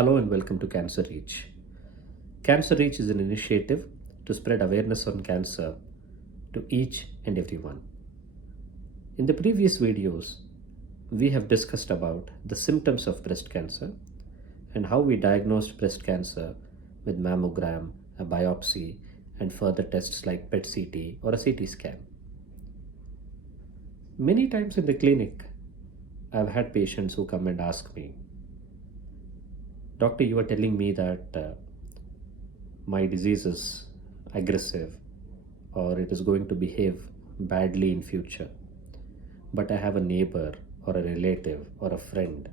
Hello and welcome to Cancer Reach. Cancer Reach is an initiative to spread awareness on cancer to each and everyone. In the previous videos, we have discussed about the symptoms of breast cancer and how we diagnosed breast cancer with mammogram, a biopsy, and further tests like PET-CT or a CT scan. Many times in the clinic, I've had patients who come and ask me, Doctor, you are telling me that my disease is aggressive or it is going to behave badly in future. But I have a neighbor or a relative or a friend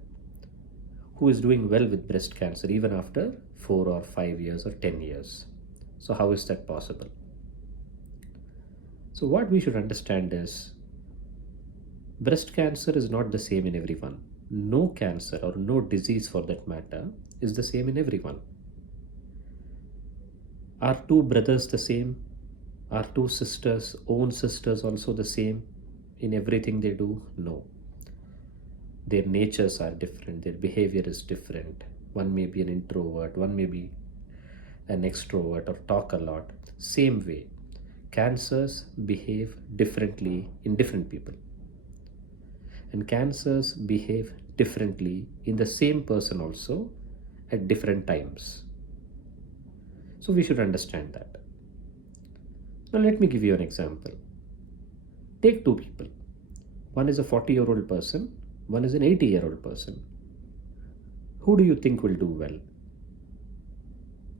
who is doing well with breast cancer even after 4 or 5 years or 10 years. So how is that possible? So what we should understand is breast cancer is not the same in everyone. No cancer or no disease for that matter is the same in everyone. Are two brothers the same? Are two sisters, own sisters also the same in everything they do? No. Their natures are different, their behavior is different. One may be an introvert, one may be an extrovert or talk a lot. Same way, cancers behave differently in different people. And cancers behave differently in the same person also at different times. So we should understand that. Now let me give you an example. Take two people. One is a 40-year-old person, one is an 80-year-old person. Who do you think will do well?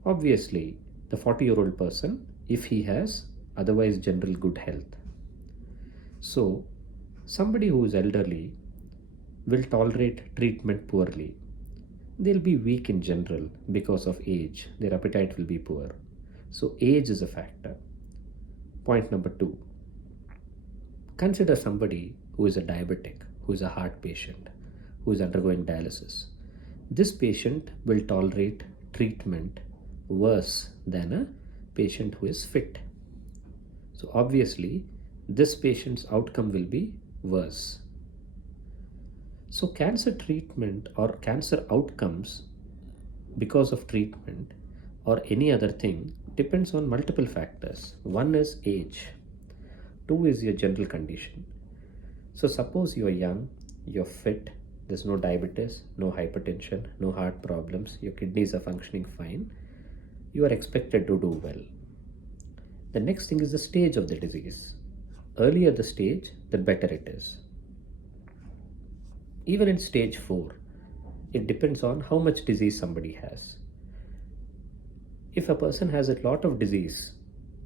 Obviously, the 40-year-old person, if he has otherwise general good health. So, somebody who is elderly will tolerate treatment poorly. They'll be weak in general because of age. Their appetite will be poor. So age is a factor. Point number 2. Consider somebody who is a diabetic, who is a heart patient, who is undergoing dialysis. This patient will tolerate treatment worse than a patient who is fit. So obviously, this patient's outcome will be worse. So cancer treatment or cancer outcomes because of treatment or any other thing depends on multiple factors. One is age. 2 is your general condition. So suppose you are young, you're fit, there's no diabetes, no hypertension, no heart problems, your kidneys are functioning fine, you are expected to do well. The next thing is the stage of the disease. Earlier the stage, the better it is. Even in stage 4, it depends on how much disease somebody has. If a person has a lot of disease,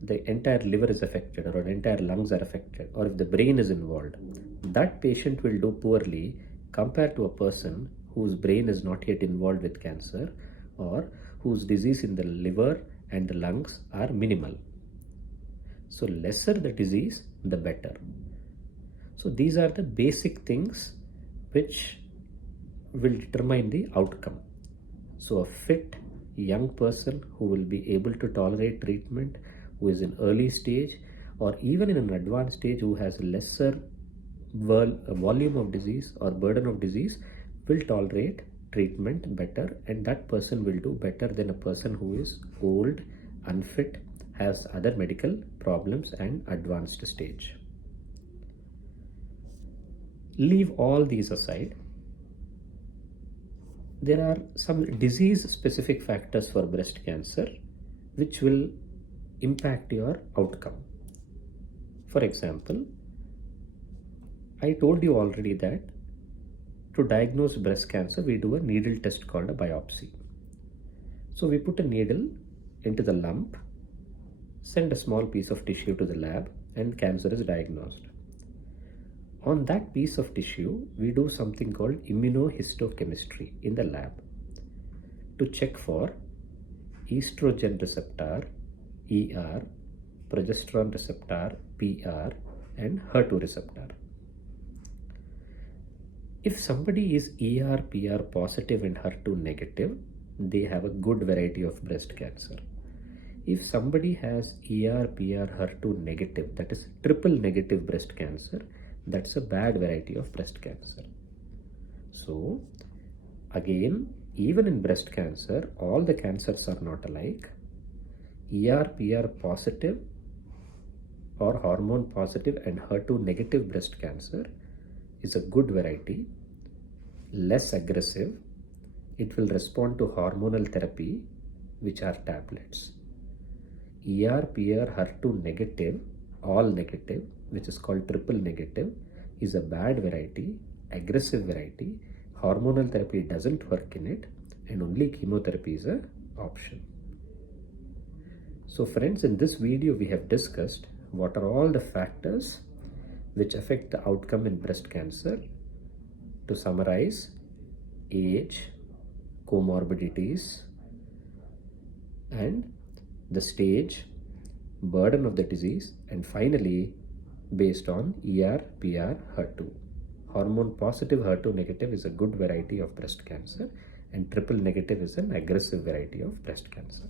the entire liver is affected or entire lungs are affected, or if the brain is involved, that patient will do poorly compared to a person whose brain is not yet involved with cancer or whose disease in the liver and the lungs are minimal. So lesser the disease, the better. So these are the basic things which will determine the outcome. So a fit young person who will be able to tolerate treatment, who is in early stage or even in an advanced stage who has lesser volume of disease or burden of disease will tolerate treatment better, and that person will do better than a person who is old, unfit, has other medical problems and advanced stage. Leave all these aside. There are some disease specific factors for breast cancer which will impact your outcome. For example, I told you already that to diagnose breast cancer, we do a needle test called a biopsy. So we put a needle into the lump, send a small piece of tissue to the lab, and cancer is diagnosed. On that piece of tissue, we do something called immunohistochemistry in the lab to check for estrogen receptor, ER, progesterone receptor, PR, and HER2 receptor. If somebody is ER, PR positive and HER2 negative, they have a good variety of breast cancer. If somebody has ER, PR, HER2 negative, that is triple negative breast cancer, that's a bad variety of breast cancer. So again, Even in breast cancer, all the cancers are not alike. ER/PR positive or hormone positive and HER2 negative breast cancer is a good variety, less aggressive. It will respond to hormonal therapy, which are tablets. ER/PR HER2 negative, all negative, which is called triple negative, is a bad variety, aggressive variety. Hormonal therapy doesn't work in it, and only chemotherapy is an option. So friends, in this video we have discussed what are all the factors which affect the outcome in breast cancer. To summarize, age, comorbidities, and the stage, burden of the disease, and finally based on ER/PR HER2. Hormone positive HER2 negative is a good variety of breast cancer, and triple negative is an aggressive variety of breast cancer.